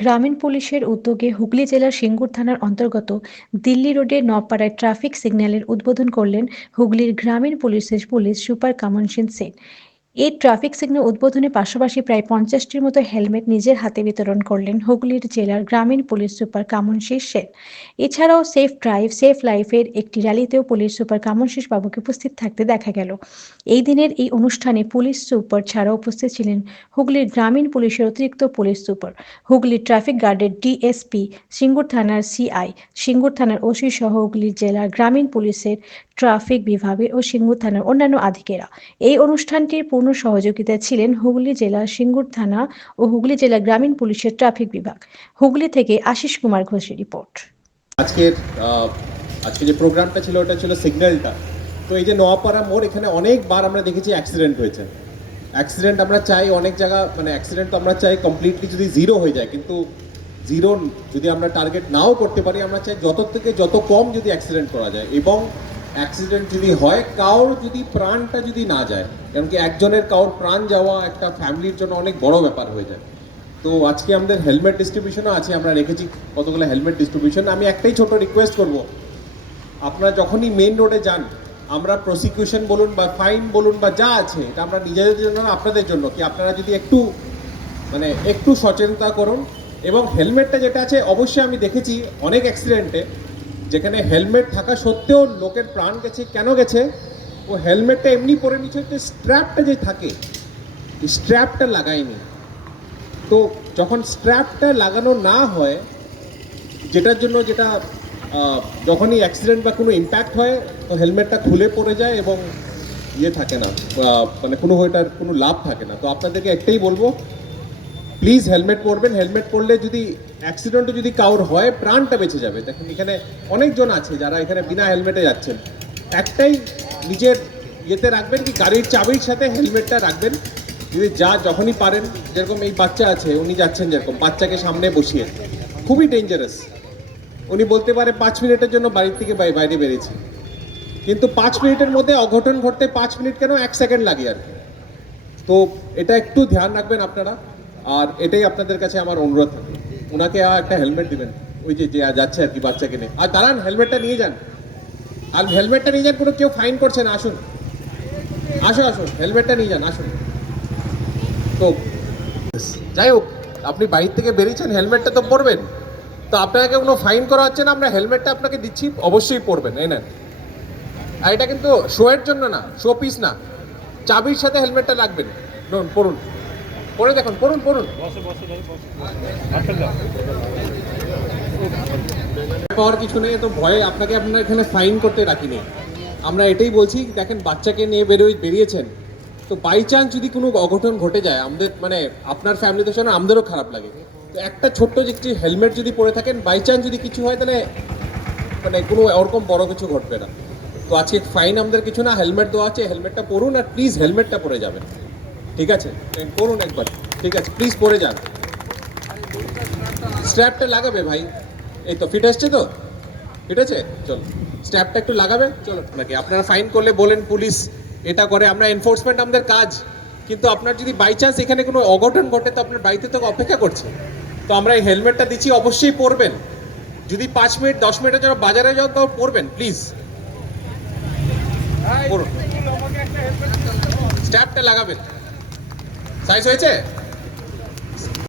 গ্রামীণ পুলিশের উদ্যোগে হুগলি জেলার সিঙ্গুর থানার অন্তর্গত দিল্লি রোডের নপাড়ায় ট্রাফিক সিগন্যালের উদ্বোধন করলেন হুগলির গ্রামীণ পুলিশের পুলিশ সুপার কামনসিন সেন। এই ট্রাফিক সিগন্যাল উদ্বোধনের পাশাপাশি প্রায় 50টির মতো হেলমেট নিজের হাতে বিতরণ করলেন হুগলির জেলার গ্রামীণ পুলিশ সুপার কামনশিস সেন। এছাড়াও সেফ ড্রাইভ সেফ লাইফের একটি র্যালিতেও পুলিশ সুপার কামনশিস বাবুকে উপস্থিত থাকতে দেখা গেল। এই দিনের এই অনুষ্ঠানে পুলিশ সুপার ছাড়াও উপস্থিত ছিলেন হুগলির গ্রামীণ পুলিশের অতিরিক্ত পুলিশ সুপার, হুগলির ট্রাফিক গার্ডের ডিএসপি, সিঙ্গুর থানার সিআই, সিঙ্গুর থানার ওসি সহ হুগলির জেলার গ্রামীণ পুলিশের ট্রাফিক বিভাগের ও সিঙ্গুর থানার অন্যান্য আধিকারিকেরা। এই অনুষ্ঠানটির পূর্ণ সহযোগিতায় ছিলেন হুগলি জেলা সিঙ্গুর থানা ও হুগলি জেলা গ্রামীণ পুলিশের ট্রাফিক বিভাগ। হুগলি থেকে আশিস কুমার ঘোষের রিপোর্ট। আজকের আজকে যে প্রোগ্রামটা ছিল ওটা ছিল সিগন্যালটা। তো এই যে নোয়াপাড়া মোড়, এখানে অনেকবার আমরা দেখেছি অ্যাক্সিডেন্ট হয়েছে। অ্যাক্সিডেন্ট আমরা চাই অনেক জায়গা, মানে অ্যাক্সিডেন্ট তো আমরা চাই কমপ্লিটলি যদি জিরো হয়ে যায়, কিন্তু জিরো যদি আমরা টার্গেট নাও করতে পারি, আমরা চাই যত থেকে যত কম যদি অ্যাক্সিডেন্ট করা যায়, এবং অ্যাক্সিডেন্ট যদি হয় কারোর যদি প্রাণটা যদি না যায়, কারণ কি একজনের কারোর প্রাণ যাওয়া একটা ফ্যামিলির জন্য অনেক বড় ব্যাপার হয়ে যায়। তো আজকে আমাদের হেলমেট ডিস্ট্রিবিউশনও আছে, আমরা রেখেছি কতগুলো হেলমেট ডিস্ট্রিবিউশন। আমি একটাই ছোট রিকোয়েস্ট করব, আপনারা যখনই মেন রোডে যান, আমরা প্রসিকিউশন বলুন বা ফাইন বলুন বা যা আছে, এটা আমরা নিজেদের জন্য না আপনাদের জন্য, কি আপনারা যদি একটু সচেতনতা করুন। এবং হেলমেটটা যেটা আছে, অবশ্যই আমি দেখেছি অনেক অ্যাক্সিডেন্টে যেখানে হেলমেট থাকা সত্ত্বেও লোকের প্রাণ গেছে। কেন গেছে? ও হেলমেটটা এমনি পরে নিচ্ছে, যে স্ট্র্যাপটা যে থাকে, স্ট্র্যাপটা লাগায়নি। তো যখন স্ট্র্যাপটা লাগানো না হয়, যেটার জন্য যখনই অ্যাক্সিডেন্ট বা কোনো ইম্প্যাক্ট হয়, তো হেলমেটটা খুলে পড়ে যায় এবং থাকে না, মানে ওইটার কোনো লাভ থাকে না। তো আপনাদেরকে একটাই বলবো, প্লিজ হেলমেট পরবেন। হেলমেট পরলে যদি অ্যাক্সিডেন্টও যদি কারোর হয়, প্রাণটা বেঁচে যাবে। দেখুন এখানে অনেকজন আছে যারা এখানে বিনা হেলমেটে যাচ্ছেন। একটাই নিজের রাখবেন, কি গাড়ির চাবির সাথে হেলমেটটা রাখবেন। যদি যখনই পারেন, যেরকম এই বাচ্চা আছে, উনি যাচ্ছেন যেরকম বাচ্চাকে সামনে বসিয়ে, খুবই ডেঞ্জারাস। উনি বলতে পারে 5 মিনিটের জন্য বাড়ির থেকে বাইরে বেরিয়েছে, কিন্তু 5 মিনিটের মধ্যে অঘটন ঘটতে 5 মিনিট কেন, 1 সেকেন্ড লাগে আর কি। তো এটা একটু ধ্যান রাখবেন আপনারা, আর এটাই আপনাদের কাছে আমার অনুরোধ থাকে। ওনাকে একটা হেলমেট দিবেন, ওই যে যাচ্ছে আর কি বাচ্চাকে নিয়ে। আর দাঁড়ান, হেলমেটটা নিয়ে যান, আর হেলমেটটা নিয়ে যান, কোনো কেউ ফাইন করছে না। আসুন আসুন, হেলমেটটা নিয়ে যান, আসুন। তো যাই হোক, আপনি বাইরে থেকে বেরিয়েছেন, হেলমেটটা তো পরবেন। তো আপনাকে কোনো ফাইন করা হচ্ছে না, আমরা হেলমেটটা আপনাকে দিচ্ছি, অবশ্যই পরবেন। এই নেন। আর এটা কিন্তু শোয়ের জন্য না, শো পিস না, চাবির সাথে হেলমেটটা রাখবেন। পরুন, পরে দেখুন, পরুন। পাওয়ার কিছু নেই, তো ভয়ে আপনাকে আপনার এখানে ফাইন করতে রাখিনি। আমরা এটাই বলছি, দেখেন বাচ্চাকে নিয়ে বেরিয়েছেন, তো বাই চান্স যদি কোনো অঘটন ঘটে যায়, আমাদের আপনার ফ্যামিলিতে শোনা আমাদেরও খারাপ লাগে। তো একটা ছোট্ট যে হেলমেট যদি পরে থাকেন, বাই চান্স যদি কিছু হয়, তাহলে কোনো ওরকম বড় কিছু ঘটবে না। তো আজকে ফাইন আমাদের কিছু না, হেলমেট দেওয়া আছে, হেলমেটটা পরুন, আর প্লিজ হেলমেটটা পরে যাবেন। ঠিক আছে, পরুন একবার। ঠিক আছে, প্লিজ পরে যান। স্ট্র্যাপটা লাগাবে ভাই, এই তো ফিট আসছে, তো ঠিক আছে, চলো স্ট্র্যাপটা একটু লাগাবে। চলো, নাকি আপনারা ফাইন করলে বলেন পুলিশ এটা করে, আমরা এনফোর্সমেন্ট আমাদের কাজ। কিন্তু আপনার যদি বাই চান্স এখানে কোনো অঘটন ঘটে, তো আপনার বাড়িতে তো অপেক্ষা করছে। তো আমরা এই হেলমেটটা দিচ্ছি, অবশ্যই পরবেন। যদি 5 মিনিট 10 মিনিটের জন্য বাজারে যাও, তাও পরবেন প্লিজ। পরুন, স্ট্র্যাপটা লাগাবেন। সাইজ হয়েছে?